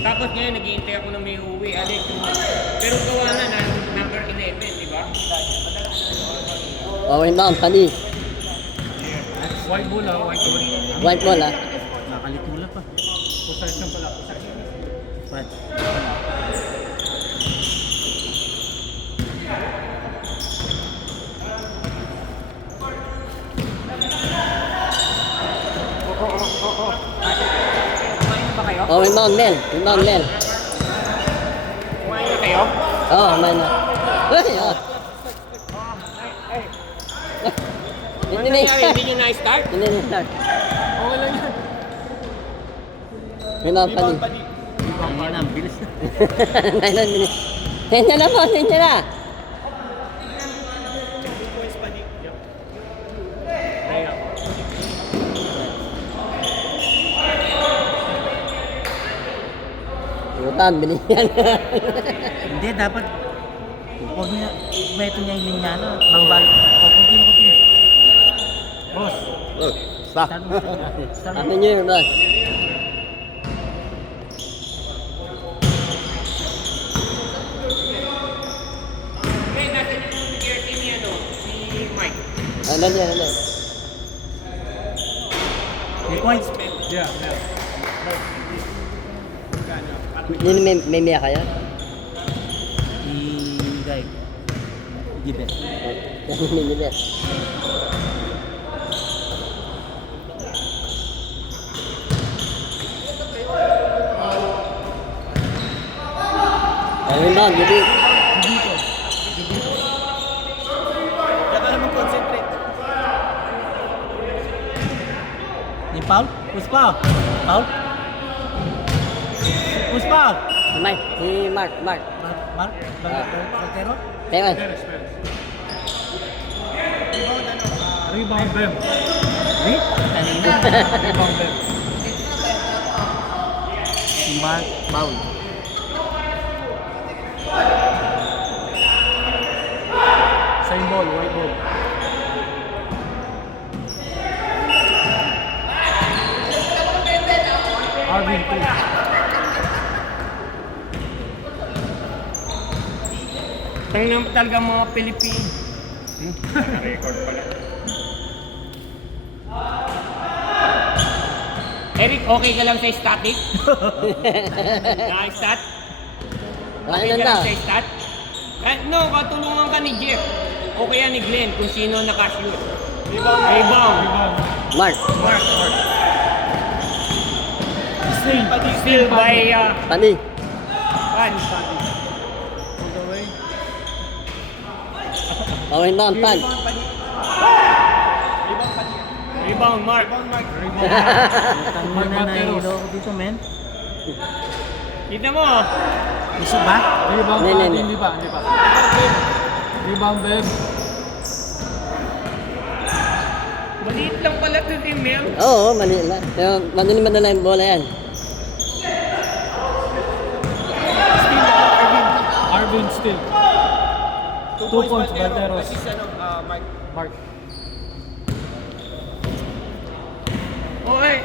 Tapos ngayon, naghihintay ako na may uwi. Pero gawa na number 11, di ba? Oh, inbound, Pani. White ball ah, white ball. White ball ah. Nakalitula pa. Possession pala, possession. What? Kumain na ba kayo? Oh, inbound, Mel. Inbound, Mel. Kumain na kayo? Oh, man na. Uy, oh. Hindi na Nangyari, start. hindi nyo na-start? Hindi na start. Okay lang yan. Inbound, Pani. Ang ina, ang bilis na. 9 minutes. Tensya na po, tensya na. Butan, binigyan. Hindi, dapat huwag niya, beto niya yung linya na. Mambal. O, kunti. Boss. Stop. Start mo. Start mo. Happy New Year, boss. Hey, nasa yung jersey ni si Mike. Ano yan, ano? 3 points. Yeah, yeah. Hindi may miya kayo? I-guy. Gibe. May miya. Oh, inbound, Gibi. Yung foul? Push foul? Foul? Push foul? Mike, si Mark. Mark? Bartero? Tewan. Rebound them. Ni? Kanina. Rebound them. Si Mark foul. Same ball, white ball. Arvin, please. Tingnan mo talaga mga Pilipino. Naka-record pala. Eric, okay ka lang sa static? Naka-stat? Okay Ano ka na? lang sa stat? No, katulungan ka ni Jeff. O kaya ni Glenn kung sino nakashoot. Rebound. Mark. Mark. Still by Pani. Punch. Oh, inbound, Pan. Rebound, Mark. Tang mo na nahihilo ako dito, men. Kita mo. Iso ba? Rebound Hindi, pa, hindi. hindi pa. Rebound them. Maliit lang pala ito si Mel. Oo, mali lang. Pero madali yung bola yan. Still Arvin. Arvin still. 2 points, Balderos. Mark. Okay.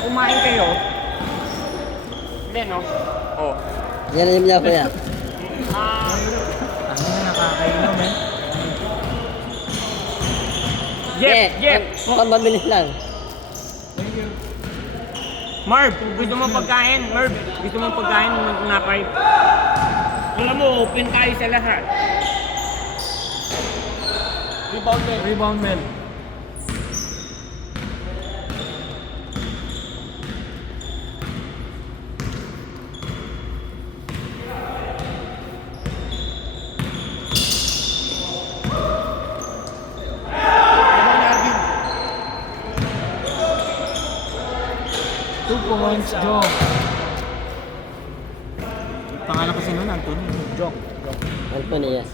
Kumain kayo? Hindi, no? Oh. Yan na yung miya ko yan. Tang na nakakainom, men. Jeff. Mukhang mabilis lang. Marv, gusto mo pagkain? Marv, gusto mo pagkain ng tinapay? Alam mo, open tayo sa lahat. Rebound men. Two points, Jong. Pangalan kasi nun, Anton. Jong. Anthony, yes.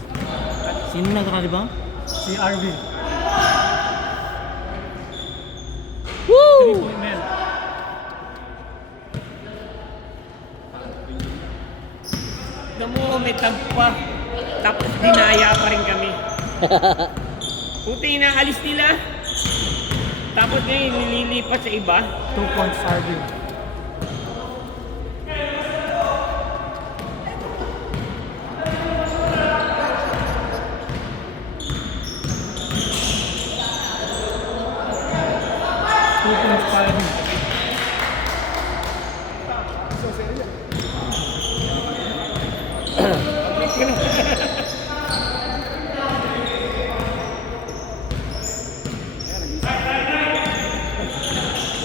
Sino nagkaka-rebound? Si Arvin. Woo! 3-point men. Alam mo, may tag pa. Tapos dinaya pa rin kami. Puti na, alis nila. Tapos ngayon, nililipat sa iba. 2 points, Arvin.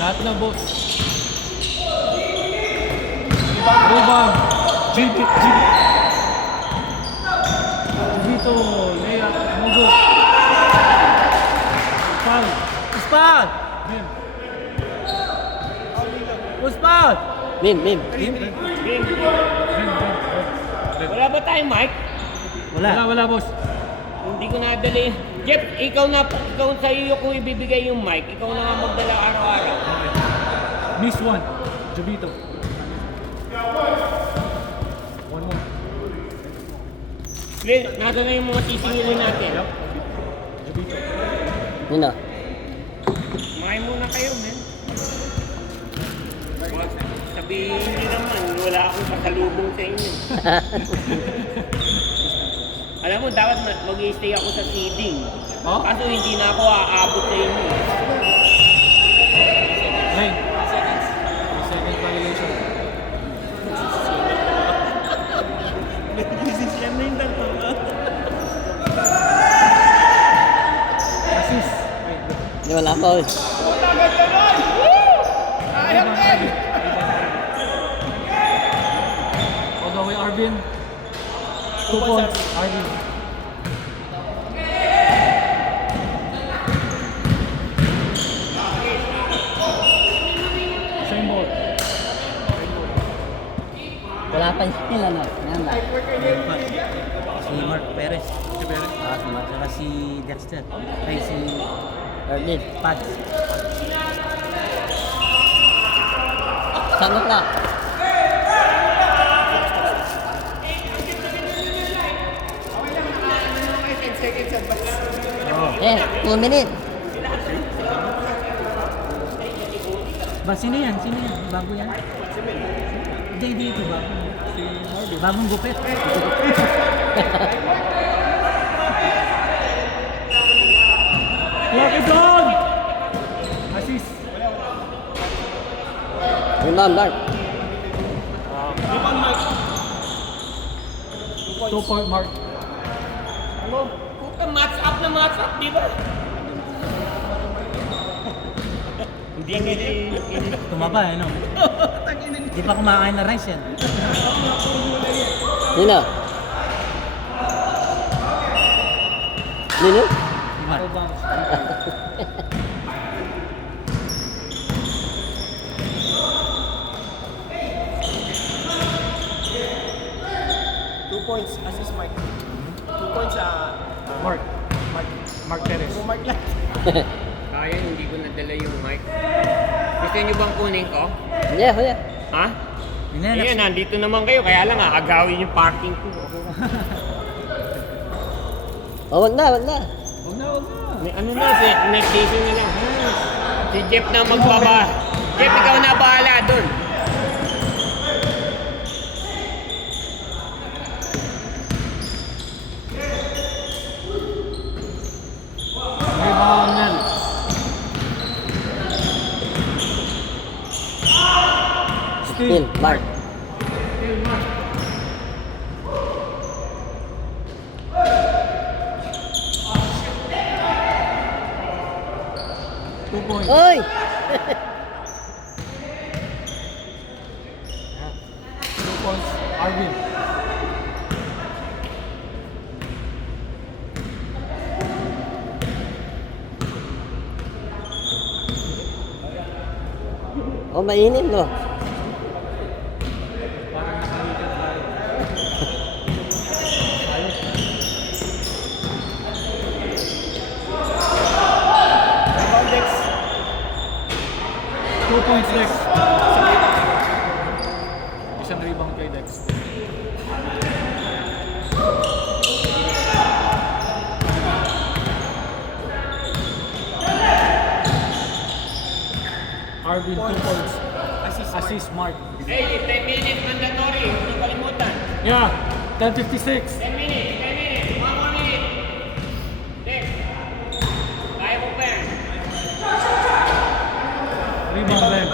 Lahat na, boss. Rebound. Jibito, layup, Mugo. Foul. Spot! Min. Who's foul? Mim, Mim. Wala ba tayong mic? Wala, boss. Hindi ko nadali. Jeff, ikaw sa iyo kung ibibigay yung mic, ikaw na nga magdala araw-araw. Miss one. Jibito. One more. Glenn, nasa na yung mga sisingilin natin. Jibito. Yun na. Kumain muna kayo, men. Sabihin niyo naman, wala akong pasalubong sa inyo. Alam mo, dapat mag-i-stay ako sa seeding. Oh? Kaso hindi na ako aabot sa inyo. Rain. Second violation. Assist. Di wala pa. All the way, Arvin. 2 points, Arvin. Same ball. Wala pa yung skill, ano? Yan na. Meron pa. Si Mark Perez. Si Perez? Saka si Dexter. Ay, si Erlin. Pads. Saan na? Eh, 2 minutes. Ba, sino yan? Sino yan? Bago yan? Hindi ito bago. Bagong gupit. Lock it down! Assist. Rebound, Mark. 2-point mark. Ano? Puta, match up, di ba? Hindi. Tumaba, ano? Di pa kumakain na rice yan. Yun na. Nino? Si Mark. Mark Perez. Kaya, hindi ko nadala yung mic. Gusto niyo bang kunin ko? Yeah, yeah. Ha? Yun na, Ayan, nandito naman kayo, kaya lang agawin yung parking ko. Oh, wag na. Huwag na. May ano na, next season na lang. Si Jeff na magbaba. Jeff, ikaw na bahala dun. Rebound yan. Still, Mark. Oy! 2 points, Arvin. Oh, mainit, no? Parang nakalikan tayo. Rebound Dex. 2 points Dex. Isang rebound kay Dex. Arvin, 2 points. Assist Mark. Hey, 10 minutes mandatory, huwag niyo kalimutan. Yeah, 10:56. 10 minutes, 1 more minute. Next. Kaya mo pa yan. Rebound Ben.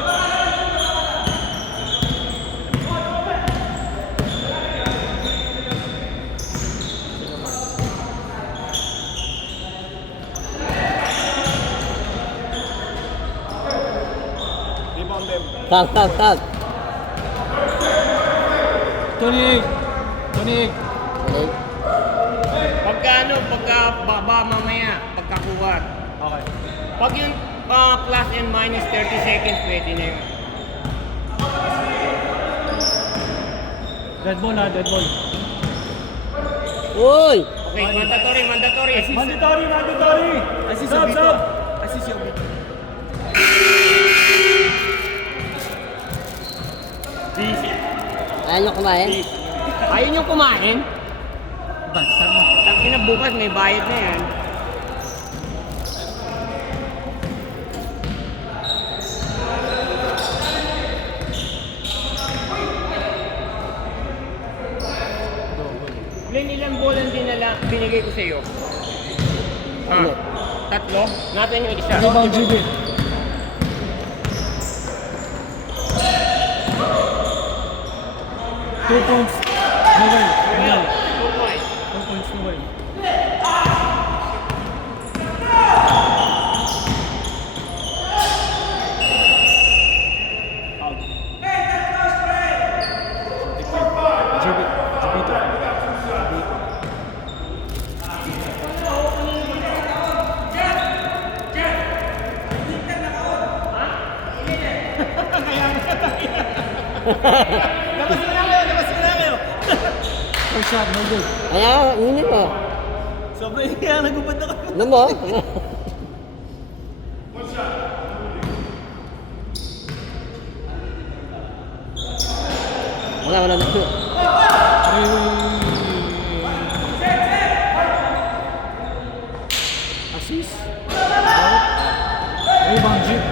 Tag. 28. 28. Okay. Pagka baba mamaya, pagkakuha. Okay. Pag yung plus and minus 30 seconds, pwede na yun. Dead ball na, dead ball. Uy! Okay, mandatory. Mandatory! Sub! Assist yung bito. Busy. Ayaw nyo kumain? Ayaw nyo kumain? Basta mo. Tangin na bukas, may bayad na yan. Glenn, ilang bola ang binigay ko sa iyo? Ano? Tatlo? Natin yung isa. Rebound GB. Two points. No way. Well, No. 2 points. 2 points, no way. GB. First shot, no good. Kaya, hindi mo. Sobrang kaya nagubad na kami. Ano mo? Wala na. Assist. Rebound GB.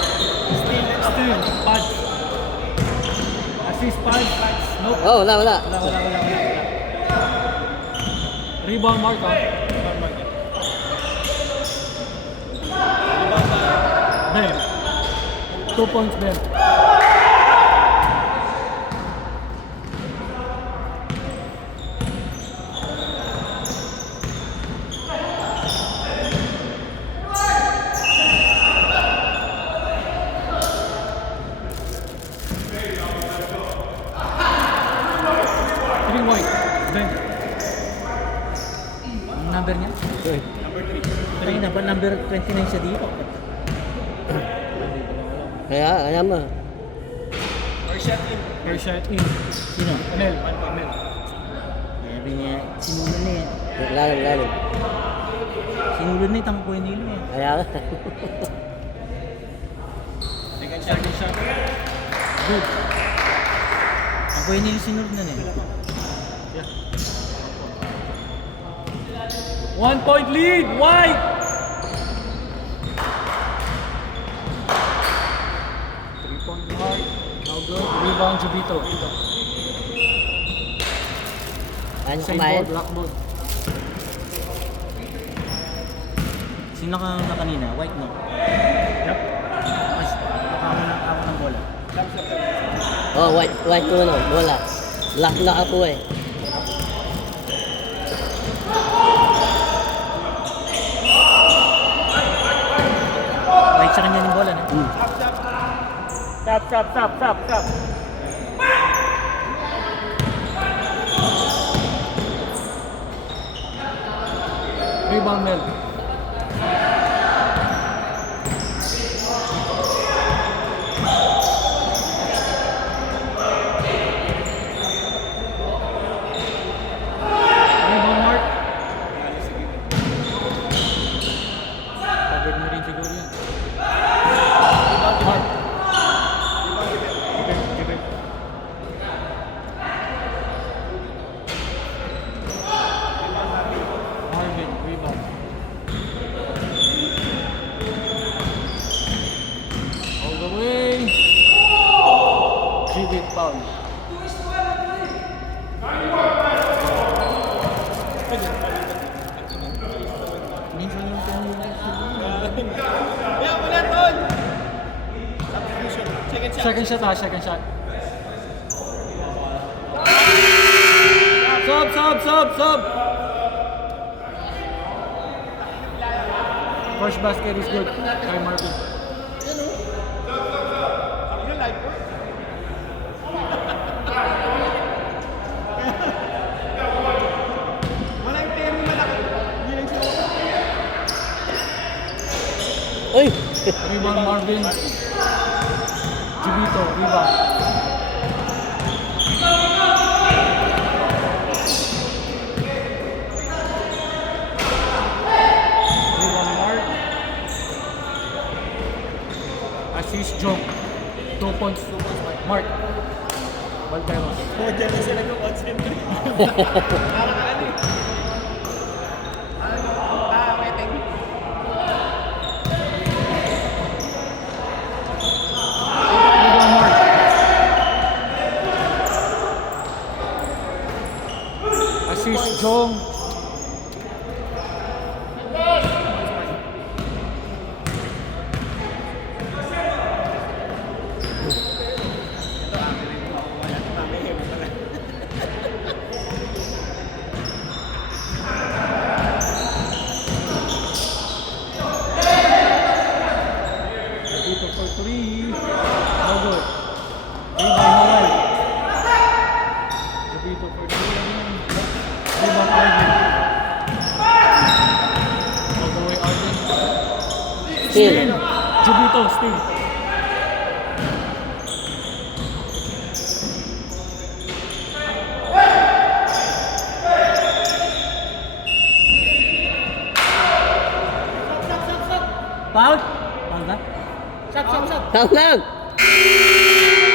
Still, pads. Assist pads. Nope. Oh, wala. Wala. Rebound mark, ah. Ben. 2 points, Ben. Three white. Ben. Ang number niya? Kaya na ba number 29 siya dito? Kaya, alam mo. First shot in. Sino? Anel. Sabi niya, sinulod na yan. Lalim. Sinulod na yung tangkuin nila yan. Kaya, Second shot. Good. Tangkuin nila sinulod na yan. 1 point lead. White. 3-point mark. No good. Rebound Jubito. ayaw nyo Same kumain? board, blackboard. Sino ka na kanina? White, no? Yep. Mas, ako ng bola. Oh, white ko no. Wala. Black ako eh. White sa kanya ng bola, no? Stop. Rebound Mel. Rebound Mark. Covered na rin siguro yan. Mark. Give it. Marvin, rebound. All the way. Jibit foul. Kaya wala ton! Substitution. Second shot. Second shot, second shot. Sub! First basket is good. Kay Marvin. Yung life work. Wala yung Terry malaki. Hindi lang siya. Uy! Rebound Marvin. Jubito, rebound. Rebound Mark. Assist Jong. 2 points. Mark. Valteros. Oh, dyan na sila nag-concentrate. Parang ano eh. Waiting. Rebound Mark. Assist Jong. Jubito for 3. No good. Rebound Noel. Jubito for 3 again. Rebound Arvin. All the way Arvin. Steal. Jubito, steal. Foul? Foul ba? Tawag lang!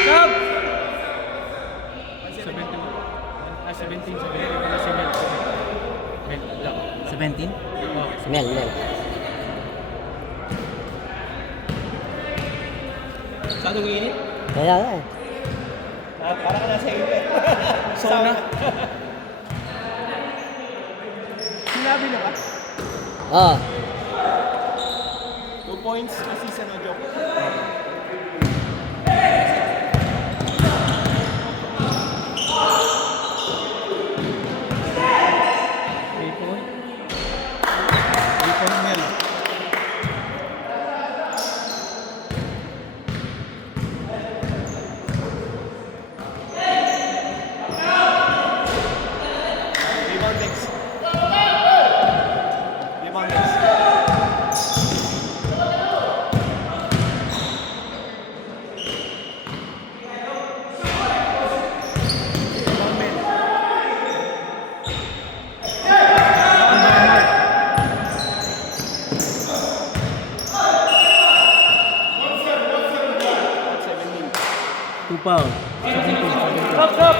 Stop! 17 pala si Mel. Mel, lang. 17? Mel. Masyadong init. Kaya nga eh. Parang ka nasa init. Sauna. Sinabi na ba? Oh, 2 points, assist na joke. Mel. Rebound next. Rebound next. Rebound Mel. Two foul. Up!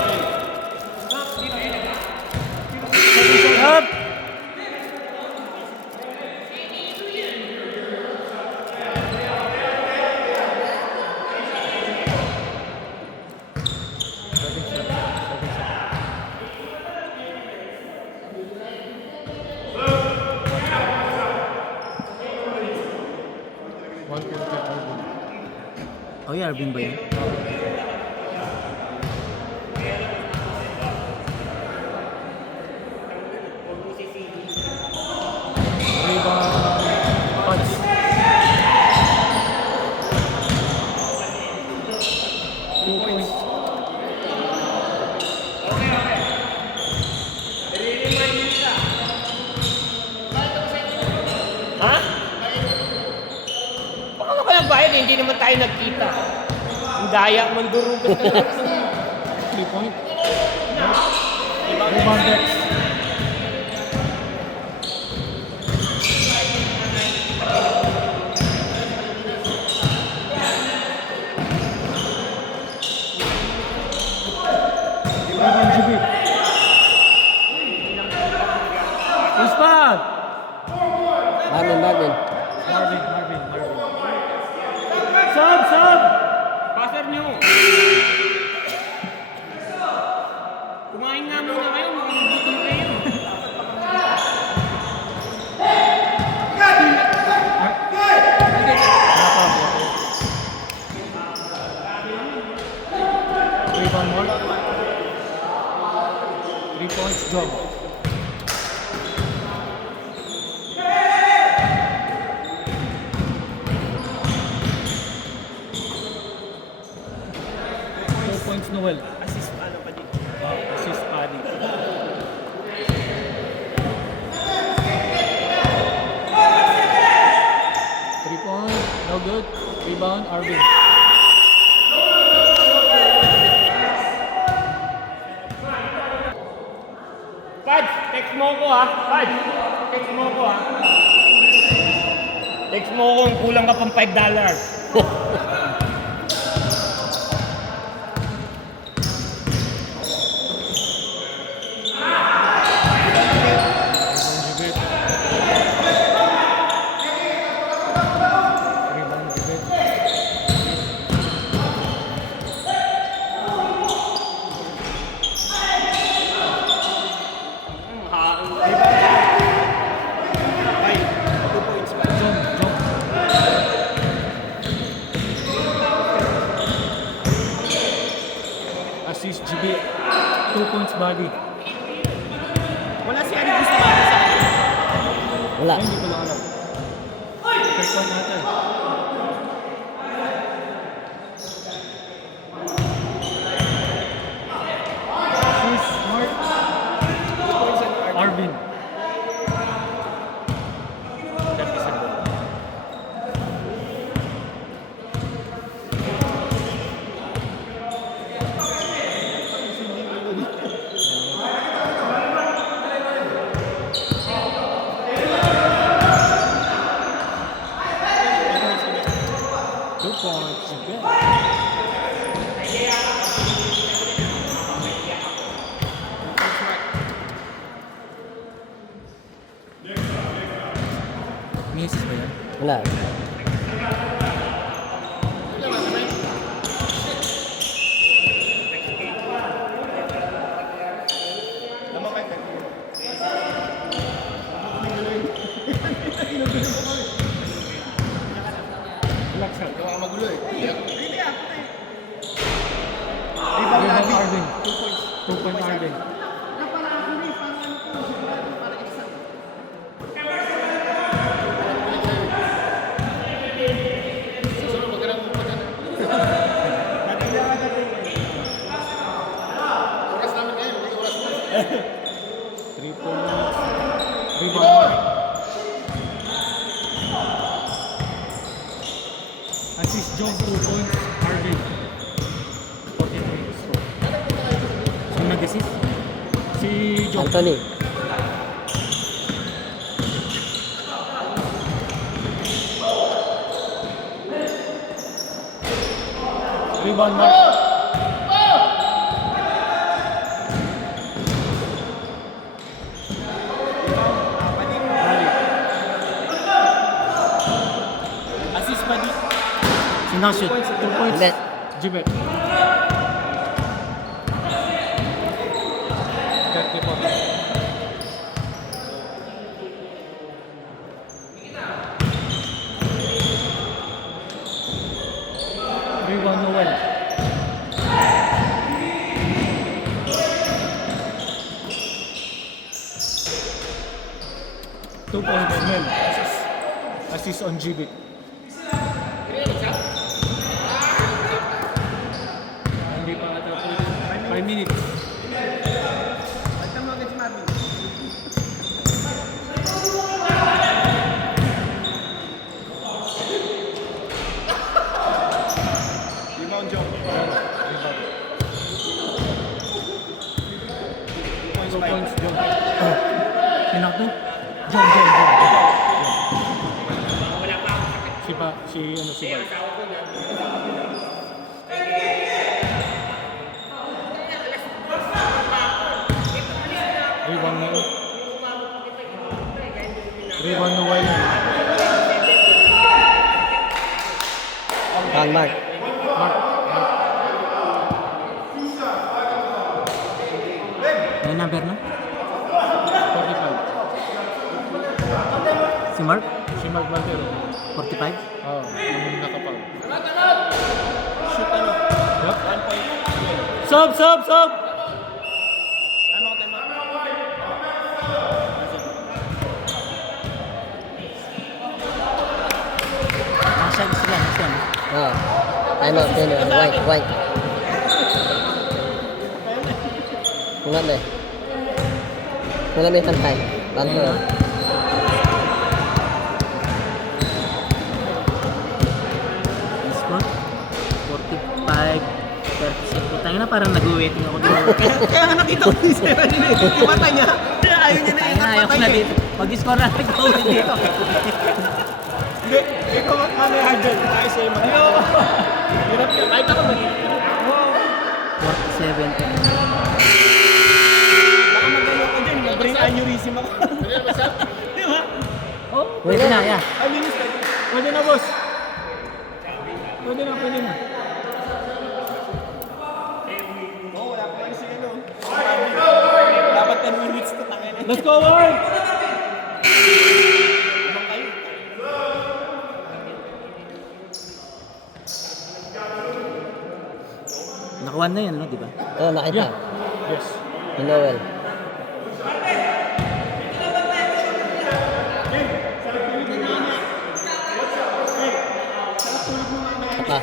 Oh, yeah, Arvin ba yun? Punch. Two points. Ha? Baka ka palang bayad eh, hindi naman tayo nagkita. Ang daya, mandurugan ka lang. 3 point. Rebound Dex. Rebound Jubit. Ispan! Marvin. Marvin. Sub! Passer nyo. Kumain nga muna kayo, mga gutom points, Noel. Assist ano pa din. Assist, Paddy. 3-point, no good. Rebound, Arvin. Pad, text mo ko ha. Pad, text mo ko ha. Text mo ko kung kulang ka pang $5. Rebound, Jibet. Jump. Assist, Jibet. 2 points, Body. Wala si Ani gusto ba sa akin? Wala. Ay, hindi ko lang alam. Third point natin. Assist, Mark. Arvin. Two points. Jibet. May assist ba yan? Wala. Rebound, Arvin. 2 point, Arvin. Three points. Rebound, Mark. Assist, John. 2 points, Arvin. 14 minutes. Sino nag-assist? Si John. Anthony. Rebound, Mark. Bali. Assist pa din. Sino shoot? 2 points. Jibet. Jibet. 34. Rebound, Noel. Two points, Mel. Assist on Jibet. Hindi pa ata 5 minutes. Rebound John. Rebound. 2 points, John. Sinak to? John. Wala pa ako sakit. Si Ba, si ano si Ba. Asawa ko na. Rebound na. Rebound na Noel. Mark. Mark. Ano number na? 45. Si Mark? Si Mark Valtero. 45? Oo, yung nakapag. Shoot ano? Yup. 1 point. Sub! Time out. Nasa sila, nasa. Ah. Time out. White. Wala na eh. Wala may tantay. Tanto. Score? 45, 36. Putang na, parang nag-waiting ako dito. Kaya nga nakita ko yung sira niya eh. Yung mata niya. Kaya ayaw niya na Ay na, ayoko na dito. Mag-score na nag-uwi dito. Hindi, ikaw ano yung hard dyan? Tayo sa'yo mag- Hirap yun. Kahit ako mag- 47. Baka magayo ko dyan. Brain aneurysm ako. Di ba? Pwede na, yeah. Ay, minister. Pwede na, boss. Pwede na, pwede na. Oo, wala pa kasi ano. Dapat 10 minutes to tangin. Let's go, Lord! Ibang kayo. Nakawan na yan, no? Di ba? Oo, nakita. Yes. Ni Noel. Ah.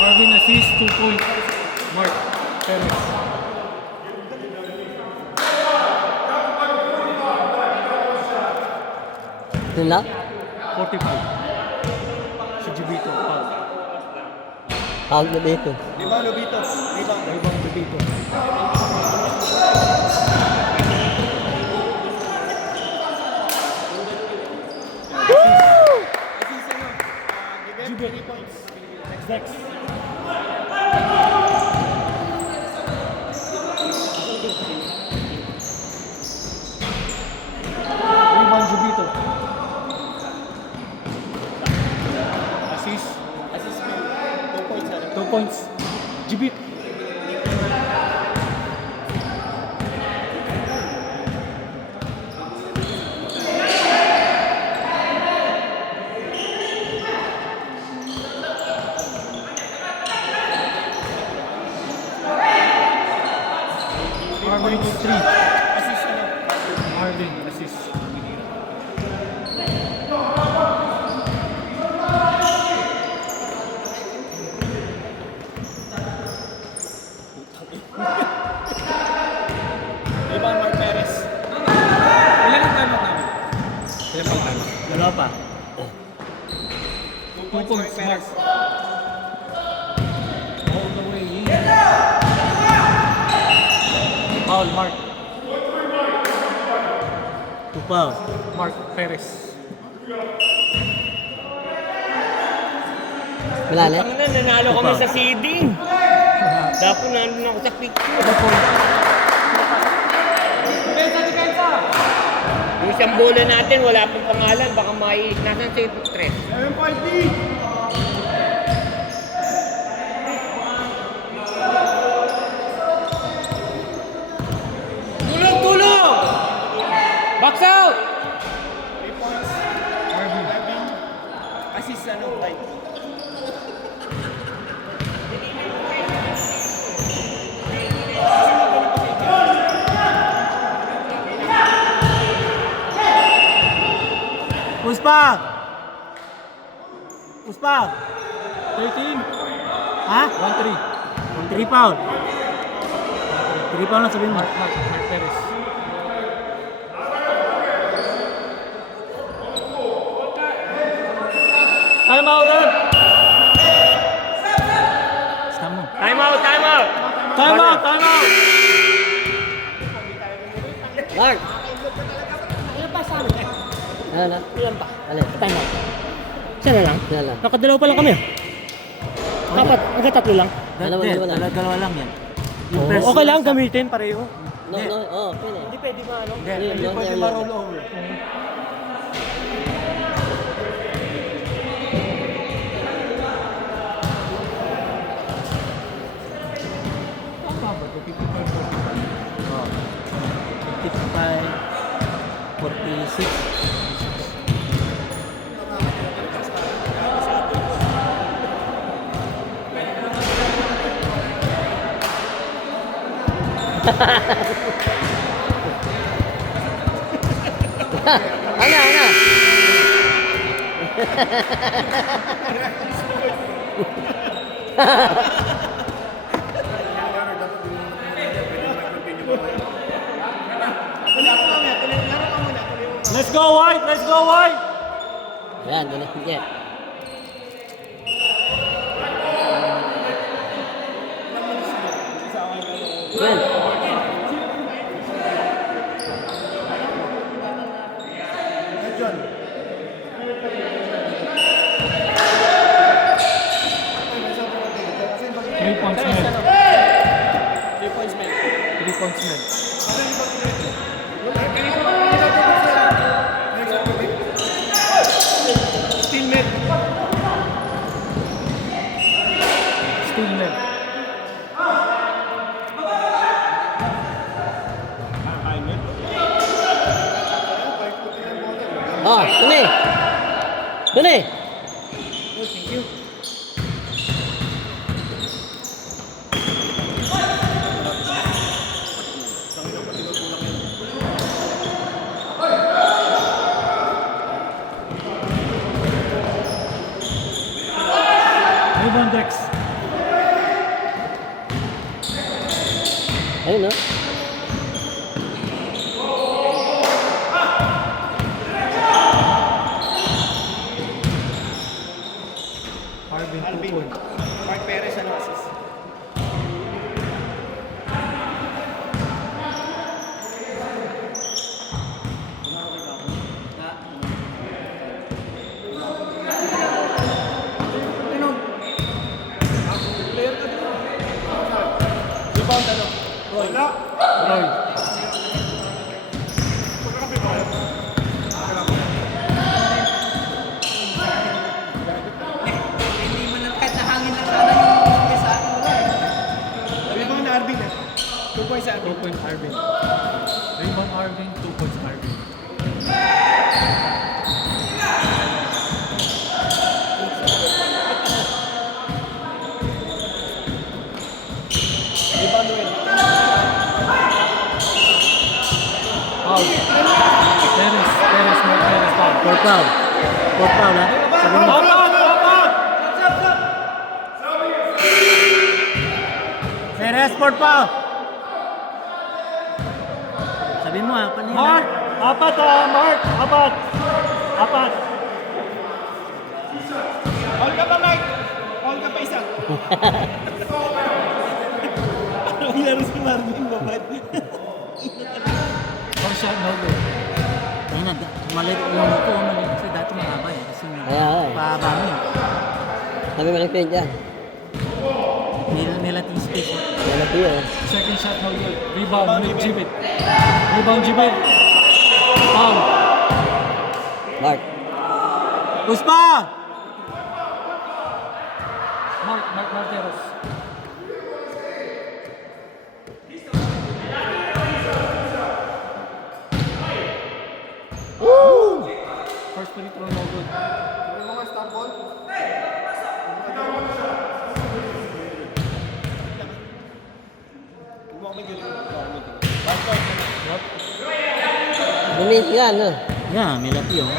Marvin assist, 2 points. Mark Perez. Yun lang? 45. Si Jubito. Foul. Tawag na dito. Di ba, Lobitos? Di ba? Ibang Jubito. Assist ano? Give it 3 points. Next. Rebound Jubito. Assist. Assist mo. 2 points ano? 2 points. Jubit. Marvin 3. Assist ano? Marvin assist. Di ba, Mark Perez? Ilan ang timeout namin? Ilan pang timeout? Dalawa pa. 2 2 points, Mark points, Mark. Perez. All the way in. Foul, Mark. Tupaw. Mark Perez. Malali? Ang na, nanalo kami sa seeding. Dapat nandun ako sa picture. Depensa, depensa! Yung isang bola natin, wala pang pangalan. Baka may nasan sa ito stress. Tulong! Tulong! Box out! 3 points. Marvin. Assist ano, right? Puspa! Puspa! 13. Ha? 1-3. 3 foul. 3 foul na sabihin mo. Mark Perez. Time out, Red! Stop mo. Time out! Time out! Time out! Time out! Lark! Ano na? Ilan pa? Alin? Time out. Isa na lang? Yan lang. Nakadalaw pa lang kami. Dapat, tatlo lang. Dalawa lang yan. Oo. first- Okay lang, gamitin pareho. No, no, oo, pwede. Hindi pwede ba ano? Hindi, Hindi, hindi no, pwede no, ma-roll over. Oh. 55, 46. Ano? Let's go white! Let's go white! Ayan, doon na siya. Yan. Three points men. 3 points, man. 3 points men. Still med. Still men. Oh, Tony! Tony! Rebound Dex. Ayun, no? Arvin 2 Alvin. points. Mark Perez, ano assist? Rebound, ano? Roy. Rebound na Arvin, 2 points, 2 Arvin. points Arvin. Rebound Arvin, 2 points Arvin. Rebound, Noel. Foul. Perez, Mark Perez, foul. For foul. For foul, ha? Sabi mo. Foul out! Perez for foul. Sabi mo ha, kanina. Mark! Apat Mark! Apat! All ka pa, Mike. All ka pa isa. Parang ilaro si Marvin, babad. First shot, no good. Kanina, maliit yung ito. Maliit kasi dati mahaba eh. Kasi Kaya, eh. pahaba mo eh. Sabi mo lang dyan. May lating space eh. Wala po yun. Second shot, no good. Rebound, Jibit. Rebound, Jibit. Foul. Mark. Puspa! Mark Marteros. First free throw, no good. Yup. Bumis yan, no? Yeah, may lati oh. 59-50.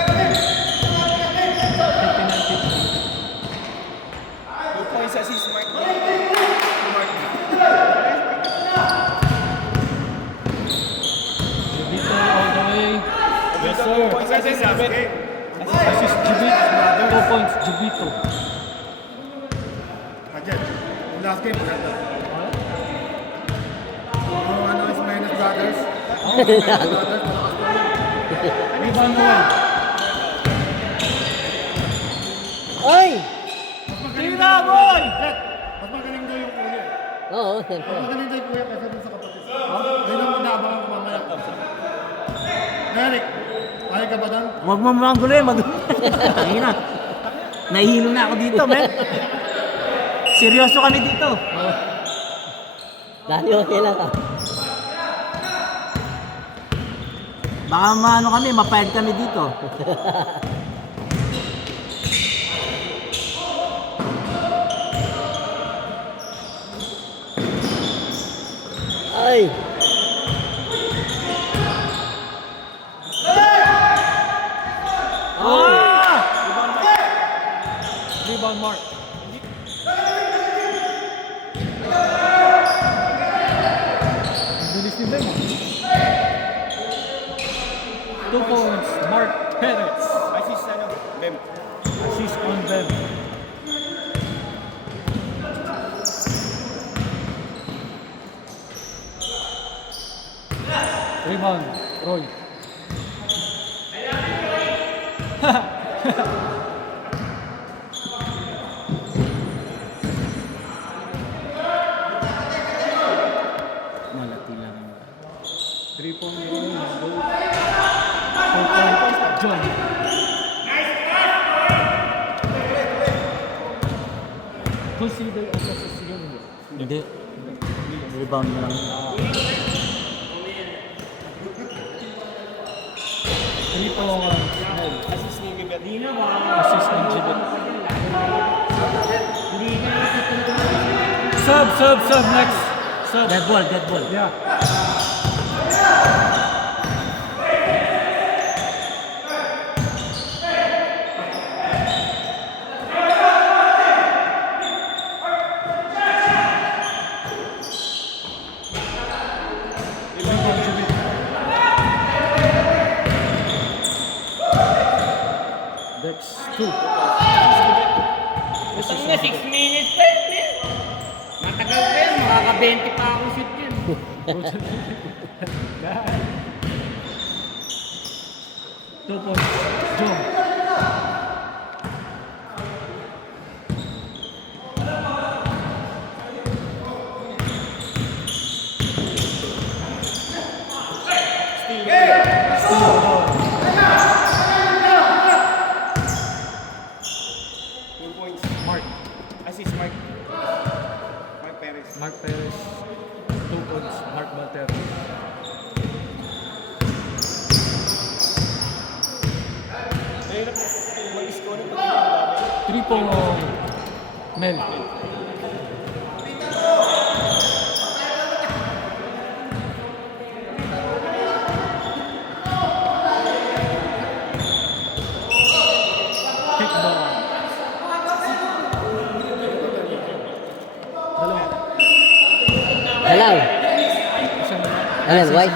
2 points assist, Mark. Jibito all the way. Yes, sir. 2 points assist, Abet. Assist Jibito. 2 points, Jibito. Again, yung last game, maganda. Yung ano is minus brothers. Minus brothers, malakas po yun. Rebound Noel. Ay! Tira, boy! Mas magaling daw yung kuya. Oo, siyempre. Mas magaling daw yung kuya kaysa dun sa kapatid. Yun ang naabangan ko mamaya. Eric, kaya ka ba doon? Huwag mo magulo eh. Ayun na. Nahihilo na ako dito, men. Seryoso kami dito. Dahil okay lang ka. Baka maano kami, mapayag kami dito. Ay! Rebound, Roy. Malati lang. 3-point Roy. 4-point John. Consider as assist yun. Hindi. Rebound lang. 3-point Mel. Assist ni Gilbert. Di na ba? Assist ng Jibet. Hindi ka na Sub next. Sub. Dead ball, dead ball. Yeah. Rebound Jibet. Dex 2. Utang na, 6 minutes pa yun eh. Matagal pa yun, makaka-20 pa akong shoot yun. Two points. John. Mark. Assist Mark. Mark Perez. Mark Perez. 2 points. Mark Valtero. Mahirap mag-score ng pag-ibig. 3 point. Mel. Kick ball. Dalawa. Hello. Isang na. Ano yan, white?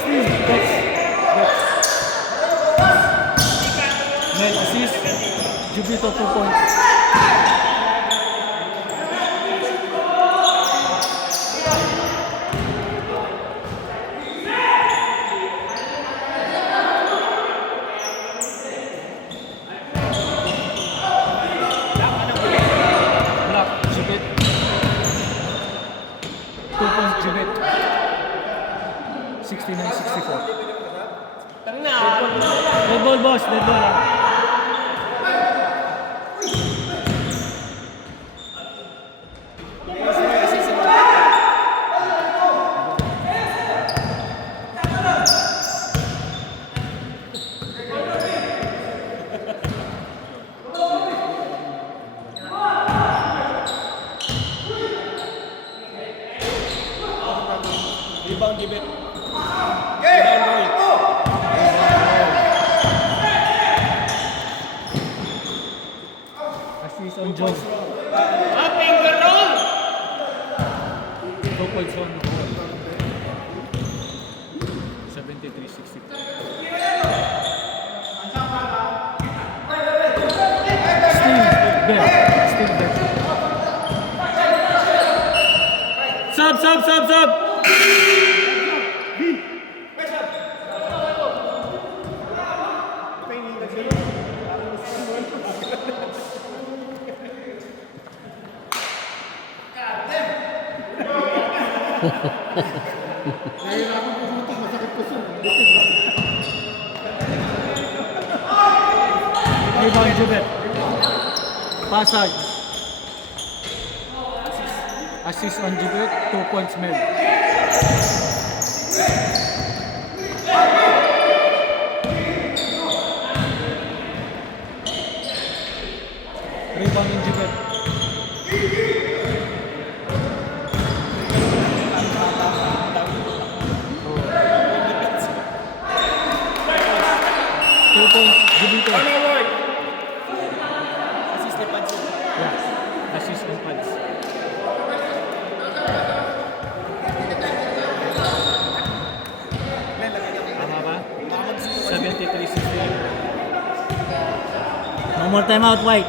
Steve. Dex. Mel assist. Jubito 2 points. Black. Jubit. 2 points Jubit. 69-64. Tang na. Dead ball, boss. Dead ball. Ah. Rebound Gilbert. Rebound Roy. Assist on John. Ah, finger roll! 2 points on Roy. 73-63. Steve Beck. Steve Beck. Sub. Rebound Jubet. Pasag. Assist on Jubet. 2 points Mel. Rebound in Jubet. Two points Jubito. Assist ni Pads. Yeah. Assist and pads. Tama ba? 73-68. No more timeout, White.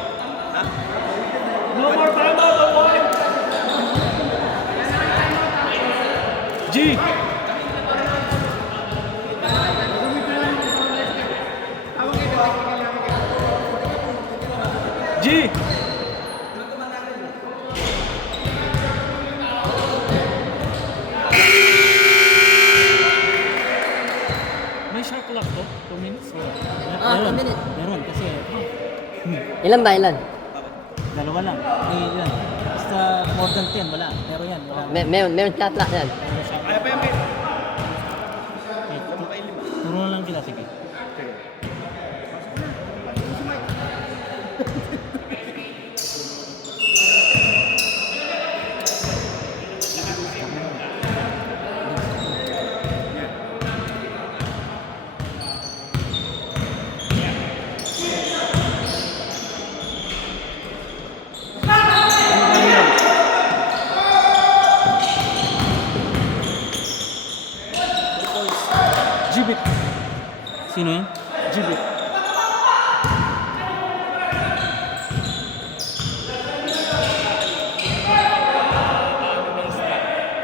Easy. May shot clock to? 2 minutes? Ah, 2 minutes. Meron kasi Ilan ba, ilan? dalawa lang. Yan. Basta more than 10, wala. Pero yan, wala. Meron shot lock yan. Turo na lang sila, sige. Jibit. Sino yun? Jibit.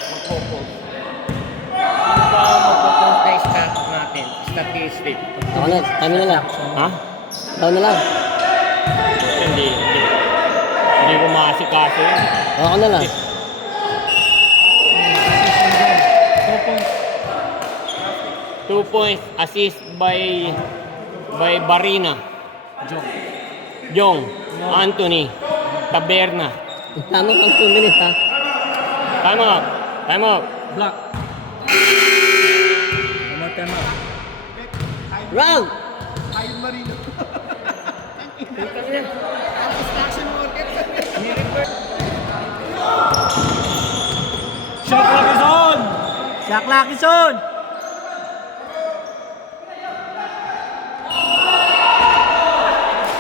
Magpo-post. Sino ba ang magpo-post na stat natin? Statistic. Ako na, kami na lang. Ha? Ikaw na lang. Hindi. Hindi ko maasikaso yun. Ako na lang. 2 points assist by Barina. Jong. Anthony. Taberna. Tama pang 2 minutes ha. Time up. Time up. Black. Time out. Round! Shot clock is on. Jack Lakison!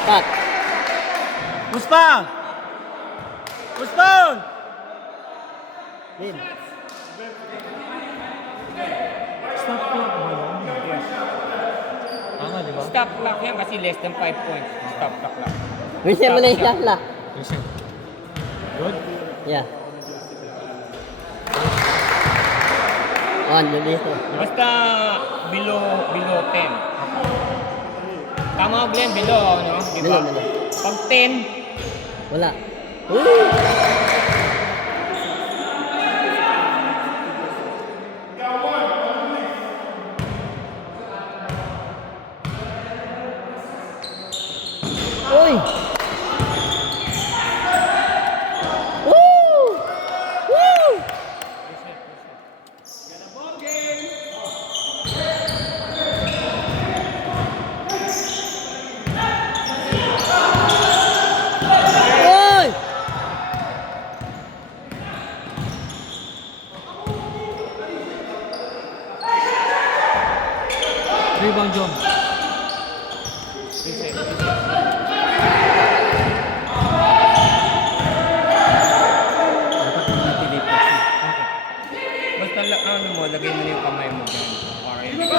Cut. Puspang! Puspang! Game. Stop clock ba yun? Tama, di ba? Stop clock yan kasi less than 5 points. Stop the clock. Reset mo na yung shot lock. Reset. Good. Yeah. On, yun dito. Basta below 10. Tama Glenn, below, no? Di ba? Below. Pag 10, Wala. Woo! Uy! Woo! Woo! Uy! Rebound John. Dapat mo natin basta ano mo, lagay mo na yung kamay mo dyan. Para hindi ka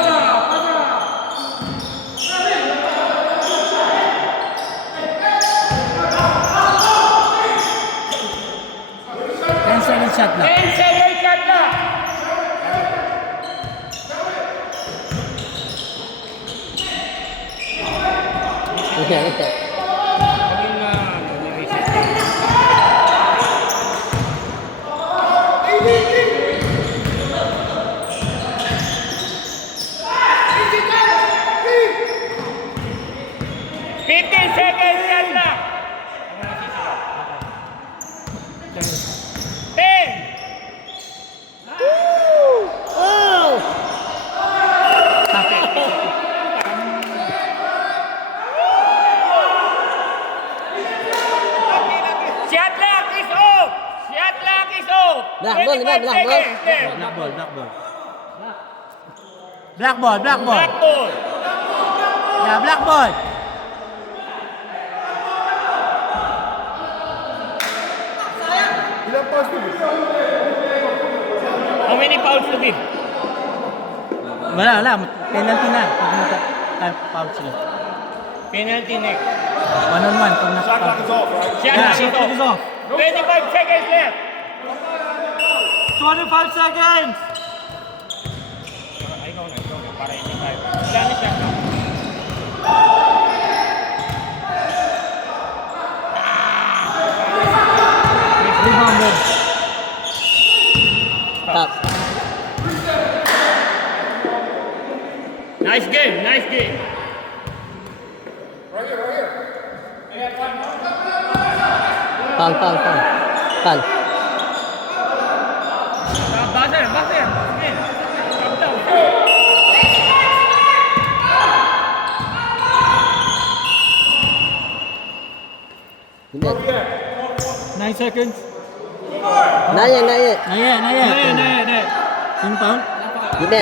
Ten second shot lang. 10 second shot na! Reset. Pagin na, reset. Seconds shot na! 10! Oh! Shot clock is off! Shot clock is off! Black ball, 25 black ball. seconds left. Black ball, black ball. Black ball, black ball. Black ball. Yeah, black ball. Ilang pass to be? How many fouls to give? Wala. Penalty na. Pag foul sila. Penalty next. One-on-one. Pag Shot clock is off, right? Shot Yeah, clock shot clock is is off. off. 25 seconds left. 25 seconds! Ikaw na. Para hindi tayo. Wala na shot clock. good. Stop. Nice game, nice game. Foul. Foul. Buzzer. Again. Up down. Hindi. 9 seconds. Naya. Naya. Sino foul? Hindi.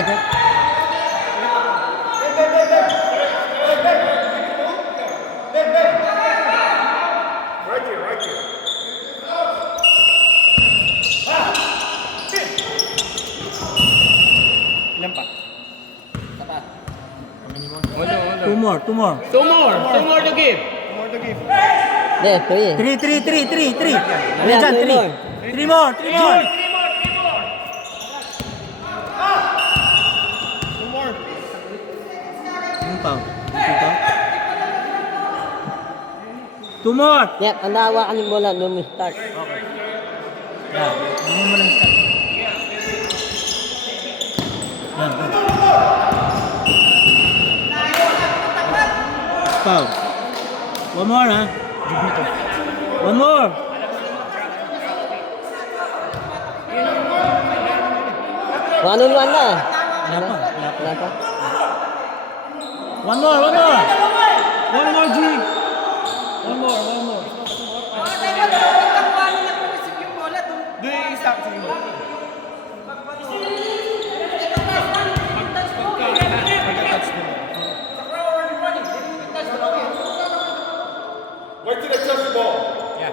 Ilan pa? Two more. Two more to give. Hindi, tuloy eh. Three. Ano Ayan, dyan? two more. Three more. Two more. Sino foul? Dito? Two more. Yeah, tanda hawakan yung bola nung start. Yeah. Ano mo lang start? Yan. Good. Foul. One more, ha? One more. One on one na. Wala pa. Wala pa. One more. One more, G. One more. Do yung isa. Wait till they touch the ball. Yeah.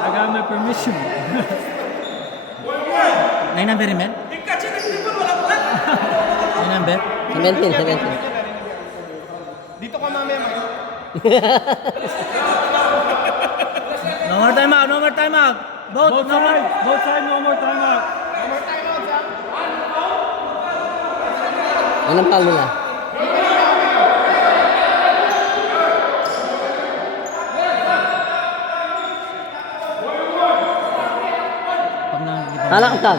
I got my permission. Nine number, man? Nine number? 17. Dito ka mamaya, Mike. No more timeout. Both sides, no more timeout. Anong foul nila? Pag na, Hala ka, Sal.